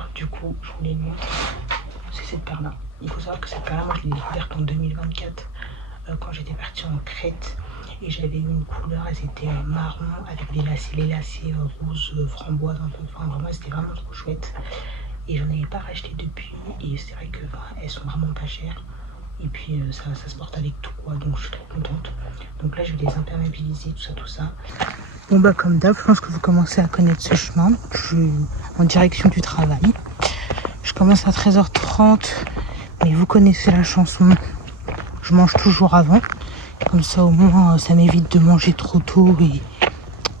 Alors du coup je voulais le montrer, c'est cette paire là. Il faut savoir que cette paire là moi je l'ai découverte en 2024 quand j'étais partie en Crète. Et j'avais une couleur, elles étaient marron avec des lacets, les lacets rose framboise un peu, enfin vraiment c'était vraiment trop chouette. Et j'en avais pas racheté depuis et c'est vrai que elles sont vraiment pas chères. Et puis ça se porte avec tout quoi, donc je suis trop contente. Donc là je vais les imperméabiliser, tout ça. Bon bah comme d'hab, je pense que vous commencez à connaître ce chemin. Je suis en direction du travail. Je commence à 13h30, mais vous connaissez la chanson. Je mange toujours avant. Comme ça au moins ça m'évite de manger trop tôt et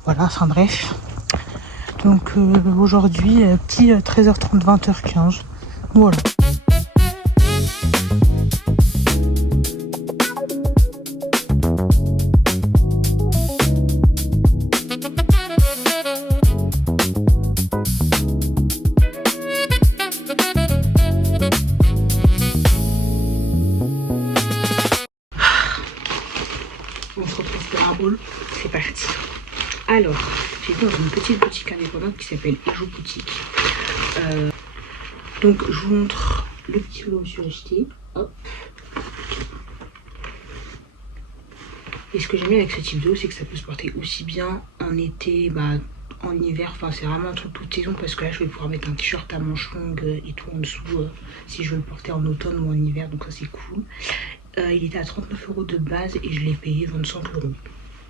voilà, enfin bref. Donc aujourd'hui petit 13h30, 20h15. Voilà. On se retrouve pour un haul, c'est parti. Alors, j'étais dans une petite boutique indépendante qui s'appelle Ejo Boutique. Donc, je vous montre le petit lot que je me suis acheté. Hop. Et ce que j'aime bien avec ce type de haut, c'est que ça peut se porter aussi bien en été, en hiver. Enfin, c'est vraiment un truc toute saison parce que là, je vais pouvoir mettre un t-shirt à manches longues et tout en dessous si je veux le porter en automne ou en hiver. Donc, ça, c'est cool. Il était à 39 € de base et je l'ai payé 25 €.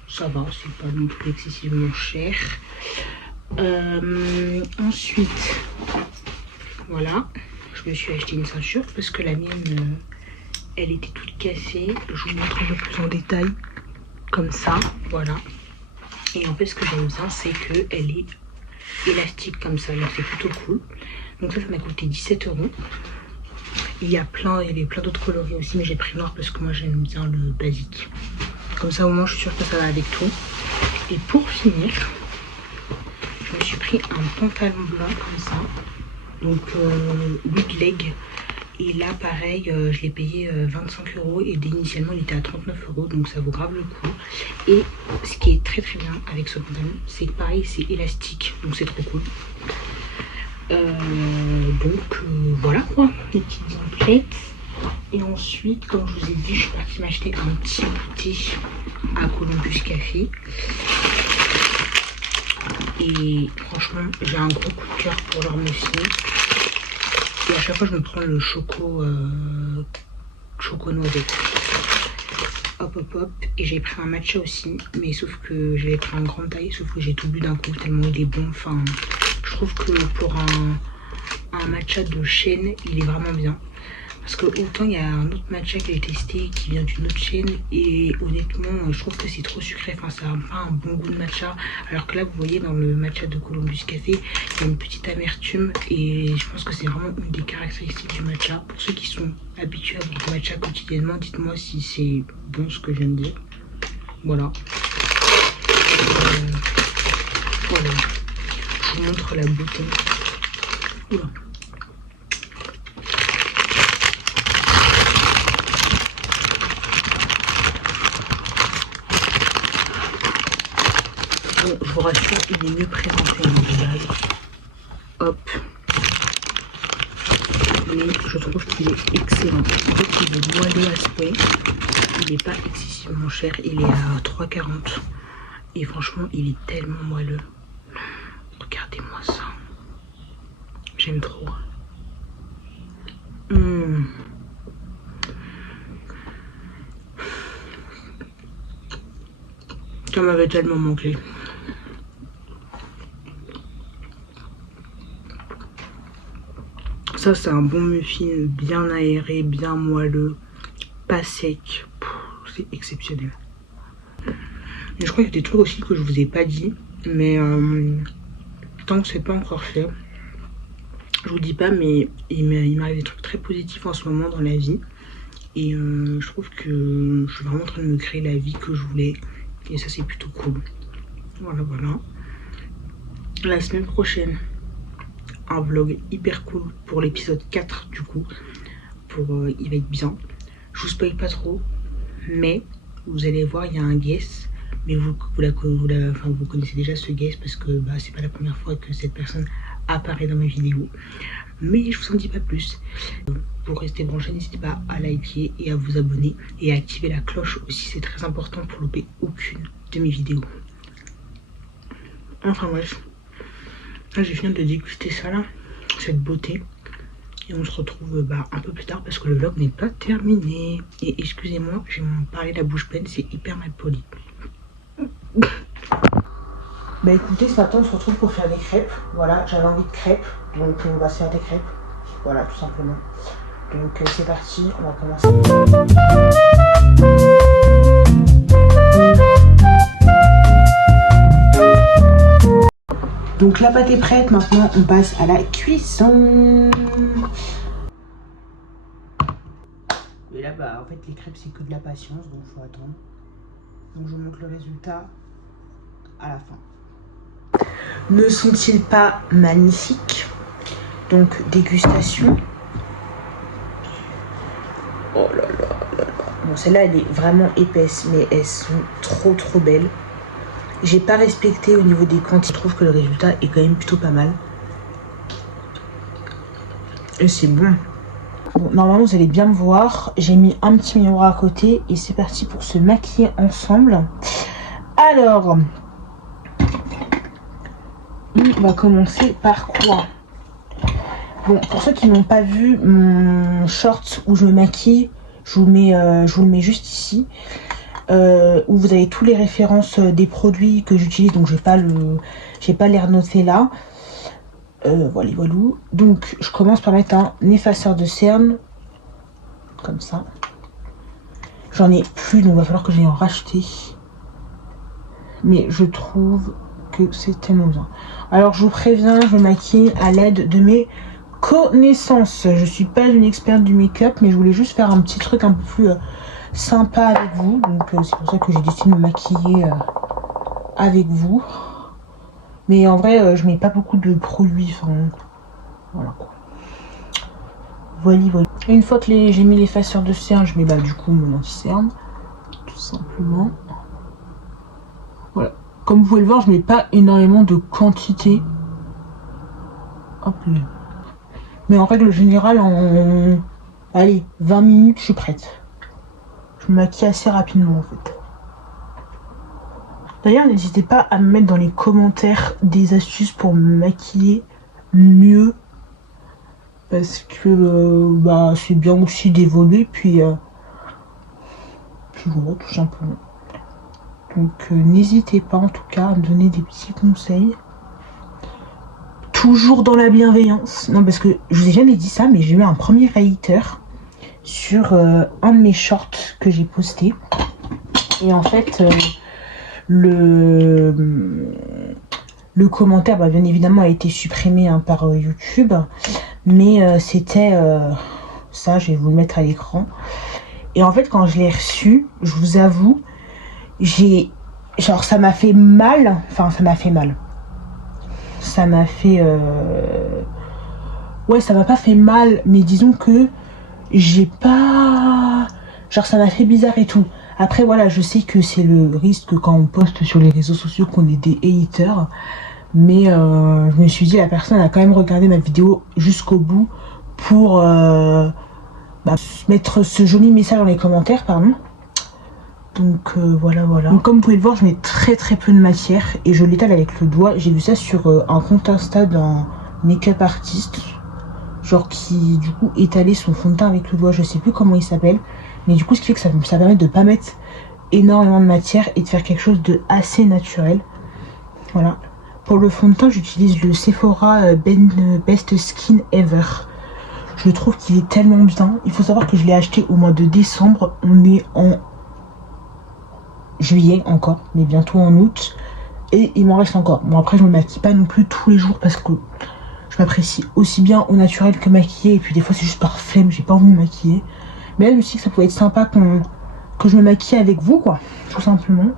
Ça va, c'est pas non plus excessivement cher. Ensuite, voilà, je me suis acheté une ceinture parce que la mienne, elle était toute cassée. Je vous montre un peu plus en détail, comme ça, voilà. Et en fait, ce que j'aime bien, c'est qu'elle est élastique comme ça, donc c'est plutôt cool. Donc ça m'a coûté 17 €. Il y avait plein d'autres coloris aussi, mais j'ai pris noir parce que moi j'aime bien le basique. Comme ça au moins je suis sûre que ça va avec tout. Et pour finir, je me suis pris un pantalon blanc comme ça. Donc wide leg. Et là pareil, je l'ai payé 25 € et initialement il était à 39 €, donc ça vaut grave le coup. Et ce qui est très bien avec ce pantalon, c'est que pareil c'est élastique, donc c'est trop cool. Voilà quoi, les petites emplettes. Et ensuite, comme je vous ai dit, je suis partie m'acheter un petit goûter à Columbus Café. Et franchement, j'ai un gros coup de cœur pour leur muesli. Et à chaque fois, je me prends le choco noisette. Hop hop hop. Et j'ai pris un matcha aussi, mais sauf que j'avais pris en grande taille, sauf que j'ai tout bu d'un coup tellement il est bon. Enfin, je trouve que pour un matcha de chaîne, il est vraiment bien. Parce que autant il y a un autre matcha que j'ai testé qui vient d'une autre chaîne et honnêtement je trouve que c'est trop sucré, enfin ça n'a pas un bon goût de matcha. Alors que là vous voyez dans le matcha de Columbus Café, il y a une petite amertume et je pense que c'est vraiment une des caractéristiques du matcha. Pour ceux qui sont habitués à boire du matcha quotidiennement, dites-moi si c'est bon ce que je viens de dire. Voilà. Voilà. Je vous montre la bouteille. Oula. Bon, je vous rassure, il est mieux présenté en base. Hop. Mais je trouve qu'il est excellent. En fait, il est moelleux à souhait. Il n'est pas excessivement cher. Il est à 3,40 €. Et franchement, il est tellement moelleux. Regardez-moi ça. J'aime trop. Ça m'avait tellement manqué. Ça, c'est un bon muffin bien aéré, bien moelleux, pas sec. C'est exceptionnel. Et je crois qu'il y a des trucs aussi que je vous ai pas dit, mais tant que c'est pas encore fait, je vous dis pas, mais il m'arrive des trucs très positifs en ce moment dans la vie. Et je trouve que je suis vraiment en train de me créer la vie que je voulais. Et ça, c'est plutôt cool. Voilà, voilà. La semaine prochaine, un vlog hyper cool pour l'épisode 4 du coup. Il va être bien. Je vous spoil pas trop, mais vous allez voir, il y a un guest. Mais vous connaissez déjà ce guest parce que c'est pas la première fois que cette personne apparaît dans mes vidéos. Mais je vous en dis pas plus. Pour rester branché, n'hésitez pas à liker et à vous abonner et à activer la cloche aussi, c'est très important pour louper aucune de mes vidéos. Enfin bref, là j'ai fini de déguster ça là, cette beauté. Et on se retrouve un peu plus tard parce que le vlog n'est pas terminé. Et excusez-moi, j'ai parlé la bouche pleine, c'est hyper mal poli. Bah écoutez, ce matin on se retrouve pour faire des crêpes. Voilà, j'avais envie de crêpes, donc on va se faire des crêpes. Voilà, tout simplement. Donc c'est parti, on va commencer. Donc la pâte est prête, maintenant on passe à la cuisson. Et là en fait les crêpes c'est que de la patience, donc faut attendre. Donc je vous montre le résultat à la fin. Ne sont-ils pas magnifiques? Donc dégustation. Oh là là là là. Bon, celle-là elle est vraiment épaisse, mais elles sont trop belles. J'ai pas respecté au niveau des quantités. Je trouve que le résultat est quand même plutôt pas mal. Et c'est bon. Bon, normalement vous allez bien me voir. J'ai mis un petit miroir à côté et c'est parti pour se maquiller ensemble. Alors, on va commencer par quoi? Bon, pour ceux qui n'ont pas vu mon short où je me maquille, je vous le mets juste ici. Où vous avez tous les références des produits que j'utilise, donc j'ai pas l'air noté là. Voilà. Donc je commence par mettre un effaceur de cernes, comme ça. J'en ai plus, donc il va falloir que j'aille en racheter. Mais je trouve que c'est tellement bien. Alors je vous préviens, je me maquille à l'aide de mes connaissances. Je suis pas une experte du make-up, mais je voulais juste faire un petit truc un peu plus sympa avec vous, donc c'est pour ça que j'ai décidé de me maquiller avec vous. Mais en vrai je mets pas beaucoup de produits, enfin voilà quoi. Voilà. Et une fois que j'ai mis l'effaceur de cerne, je mets du coup mon anti-cerne, tout simplement. Voilà, comme vous pouvez le voir, je mets pas énormément de quantité. Hop là. Mais en règle générale, en 20 minutes je suis prête. Je me maquille assez rapidement en fait. D'ailleurs n'hésitez pas à me mettre dans les commentaires des astuces pour me maquiller mieux. Parce que c'est bien aussi d'évoluer, puis voilà, tout simplement. Donc n'hésitez pas en tout cas à me donner des petits conseils. Toujours dans la bienveillance. Non, parce que je vous ai jamais dit ça, mais j'ai eu un premier hater sur un de mes shorts que j'ai posté. Et en fait le commentaire bien évidemment a été supprimé par YouTube, mais c'était ça, je vais vous le mettre à l'écran. Et en fait quand je l'ai reçu, je vous avoue, ça m'a fait mal, ça m'a fait ouais, ça m'a pas fait mal, mais disons que ça m'a fait bizarre et tout. Après voilà, je sais que c'est le risque quand on poste sur les réseaux sociaux qu'on est des haters, mais je me suis dit la personne a quand même regardé ma vidéo jusqu'au bout pour mettre ce joli message dans les commentaires, pardon. Donc voilà. Donc comme vous pouvez le voir, je mets très peu de matière et je l'étale avec le doigt. J'ai vu ça sur un compte Insta d'un make-up artiste, genre qui du coup étalait son fond de teint avec le doigt, je sais plus comment il s'appelle, mais du coup ce qui fait que ça permet de pas mettre énormément de matière et de faire quelque chose de assez naturel. Voilà. Pour le fond de teint, j'utilise le Sephora Best Skin Ever. Je trouve qu'il est tellement bien. Il faut savoir que je l'ai acheté au mois de décembre. On est en juillet encore, mais bientôt en août. Et il m'en reste encore. Bon, après je me maquille pas non plus tous les jours parce que je m'apprécie aussi bien au naturel que maquillée. Et puis des fois c'est juste par flemme, j'ai pas envie de me maquiller. Mais là je me suis dit que ça pouvait être sympa que je me maquille avec vous, quoi, tout simplement,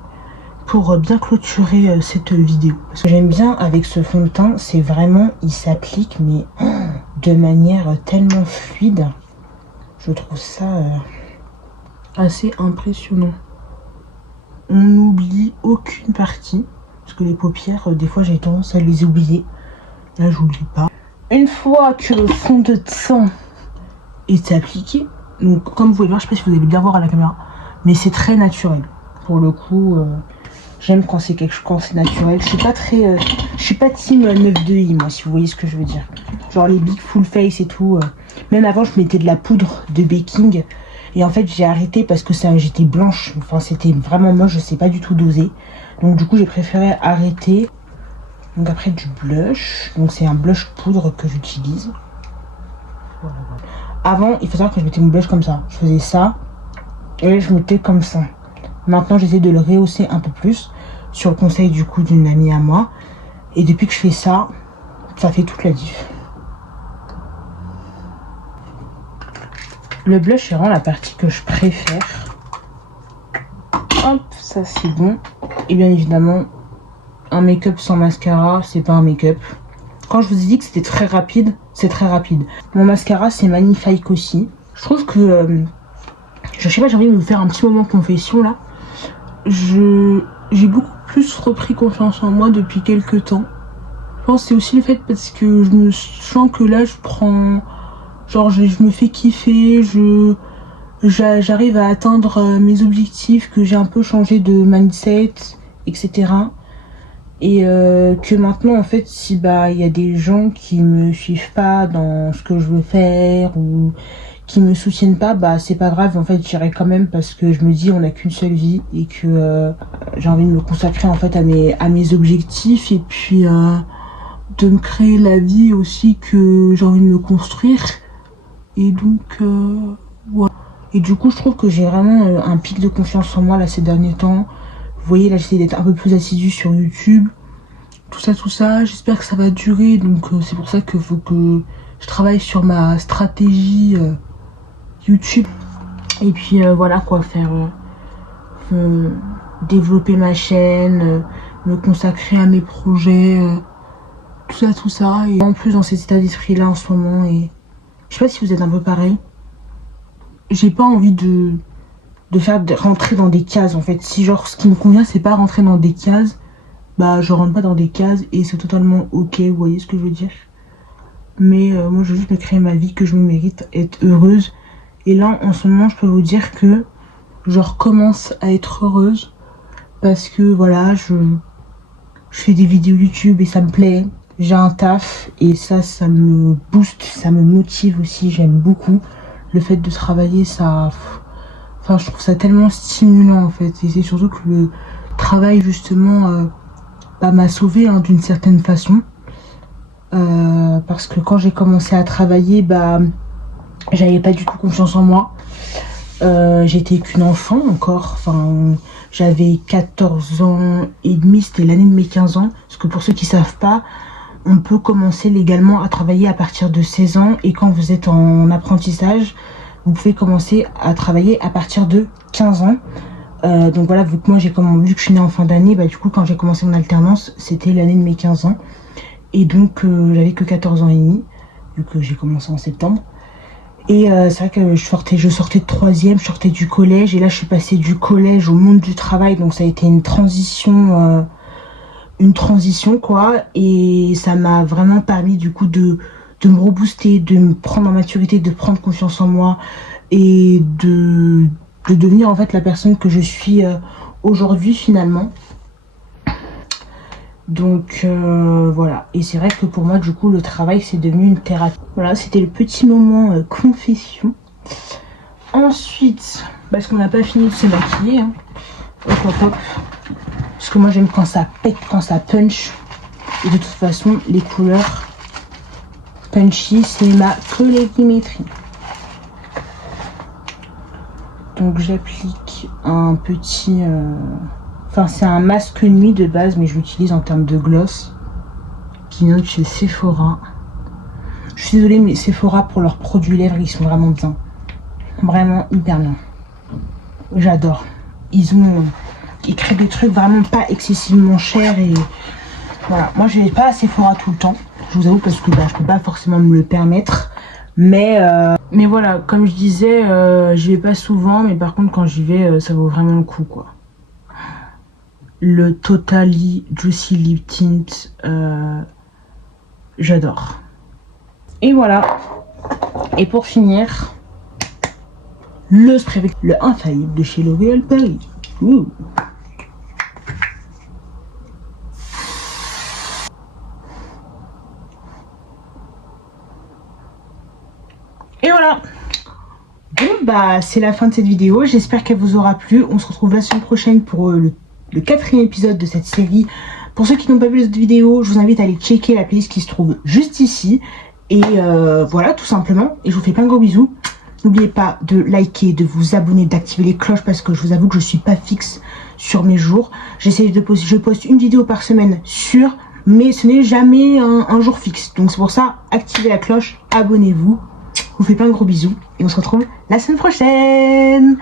pour bien clôturer cette vidéo. Ce que j'aime bien avec ce fond de teint, c'est vraiment, il s'applique mais de manière tellement fluide. Je trouve ça assez impressionnant. On n'oublie aucune partie, parce que les paupières, des fois j'ai tendance à les oublier. Là, je vous le dis pas. Une fois que le fond de teint est appliqué, donc comme vous pouvez voir, je sais pas si vous allez bien voir à la caméra, mais c'est très naturel. Pour le coup, j'aime quand c'est naturel. Je suis pas team 9-2i, moi, si vous voyez ce que je veux dire. Genre les big full face et tout. Même avant, je mettais de la poudre de baking. Et en fait, j'ai arrêté parce que j'étais blanche. Enfin, c'était vraiment moche, je sais pas du tout doser. Donc du coup, j'ai préféré arrêter. Donc après, du blush. Donc c'est un blush poudre que j'utilise. Voilà. Avant, il faut savoir que je mettais mon blush comme ça. Je faisais ça. Et je mettais comme ça. Maintenant, j'essaie de le rehausser un peu plus. Sur le conseil du coup d'une amie à moi. Et depuis que je fais ça, ça fait toute la diff. Le blush est vraiment la partie que je préfère. Hop, ça c'est bon. Et bien évidemment, un make-up sans mascara, c'est pas un make-up. Quand je vous ai dit que c'était très rapide, c'est très rapide. Mon mascara, c'est Magnifique aussi. Je trouve que... je sais pas, j'ai envie de me faire un petit moment confession là. J'ai beaucoup plus repris confiance en moi depuis quelques temps. Je pense que c'est aussi le fait parce que je me sens que là, je prends... Genre, je me fais kiffer, j'arrive à atteindre mes objectifs, que j'ai un peu changé de mindset, etc. Et que maintenant, en fait, si il y a des gens qui me suivent pas dans ce que je veux faire ou qui me soutiennent pas, c'est pas grave. En fait, j'irai quand même parce que je me dis, on n'a qu'une seule vie et que j'ai envie de me consacrer en fait à mes objectifs et puis de me créer la vie aussi que j'ai envie de me construire. Et donc, voilà. Et du coup, je trouve que j'ai vraiment un pic de confiance en moi là ces derniers temps. Vous voyez, là, j'essaie d'être un peu plus assidue sur YouTube. Tout ça. J'espère que ça va durer. Donc, c'est pour ça qu'il faut que je travaille sur ma stratégie YouTube. Et puis, voilà quoi, développer ma chaîne, me consacrer à mes projets. Tout ça. Et en plus, dans cet état d'esprit là en ce moment. Et je sais pas si vous êtes un peu pareil. J'ai pas envie de rentrer dans des cases en fait. Si genre ce qui me convient c'est pas rentrer dans des cases, je rentre pas dans des cases et c'est totalement ok, vous voyez ce que je veux dire. Mais moi je veux juste me créer ma vie que je me mérite, être heureuse. Et là en ce moment je peux vous dire que je recommence à être heureuse parce que voilà, je fais des vidéos YouTube et ça me plaît. J'ai un taf et ça me booste, ça me motive aussi, j'aime beaucoup. Le fait de travailler, je trouve ça tellement stimulant en fait. Et c'est surtout que le travail justement m'a sauvée d'une certaine façon. Parce que quand j'ai commencé à travailler, j'avais pas du tout confiance en moi. J'étais qu'une enfant encore. J'avais 14 ans et demi, c'était l'année de mes 15 ans. Parce que pour ceux qui savent pas, on peut commencer légalement à travailler à partir de 16 ans et quand vous êtes en apprentissage, vous pouvez commencer à travailler à partir de 15 ans. Donc voilà, vu que moi vu que je suis née en fin d'année, du coup quand j'ai commencé mon alternance, c'était l'année de mes 15 ans. Et donc j'avais que 14 ans et demi, vu que j'ai commencé en septembre. Et c'est vrai que je sortais de 3e, je sortais du collège et là je suis passée du collège au monde du travail, donc ça a été une transition quoi, et ça m'a vraiment permis du coup de me rebooster, de me prendre en maturité, de prendre confiance en moi et de devenir en fait la personne que je suis aujourd'hui finalement. Donc voilà, et c'est vrai que pour moi du coup le travail c'est devenu une thérapie. Voilà, c'était le petit moment confession. Ensuite, parce qu'on n'a pas fini de se maquiller, hein. Hop. Parce que moi j'aime quand ça pète, quand ça punch. Et de toute façon, les couleurs punchy, c'est ma colorimétrie. Donc j'applique un petit... c'est un masque nuit de base, mais je l'utilise en termes de gloss. Qui vient de chez Sephora. Je suis désolée, mais Sephora, pour leurs produits lèvres, ils sont vraiment bien. Vraiment hyper bien. J'adore. Ils créent des trucs vraiment pas excessivement chers et voilà. Moi je vais pas à Sephora tout le temps, je vous avoue, parce que je peux pas forcément me le permettre. Mais voilà, comme je disais, j'y vais pas souvent, mais par contre quand j'y vais, ça vaut vraiment le coup quoi. Le Totally Juicy Lip Tint, j'adore. Et voilà. Et pour finir, le spray avec le infaillible de chez L'Oréal Paris. Ouh. Et voilà. Bon bah c'est la fin de cette vidéo, j'espère qu'elle vous aura plu. On se retrouve la semaine prochaine pour le 4e épisode de cette série. Pour ceux qui n'ont pas vu cette vidéo, je vous invite à aller checker la playlist qui se trouve juste ici. Et voilà, tout simplement. Et je vous fais plein de gros bisous. N'oubliez pas de liker, de vous abonner, d'activer les cloches parce que je vous avoue que je suis pas fixe sur mes jours. Je poste une vidéo par semaine sûre, mais ce n'est jamais un jour fixe. Donc c'est pour ça, activez la cloche, abonnez-vous. Je vous fais plein de gros bisous et on se retrouve la semaine prochaine.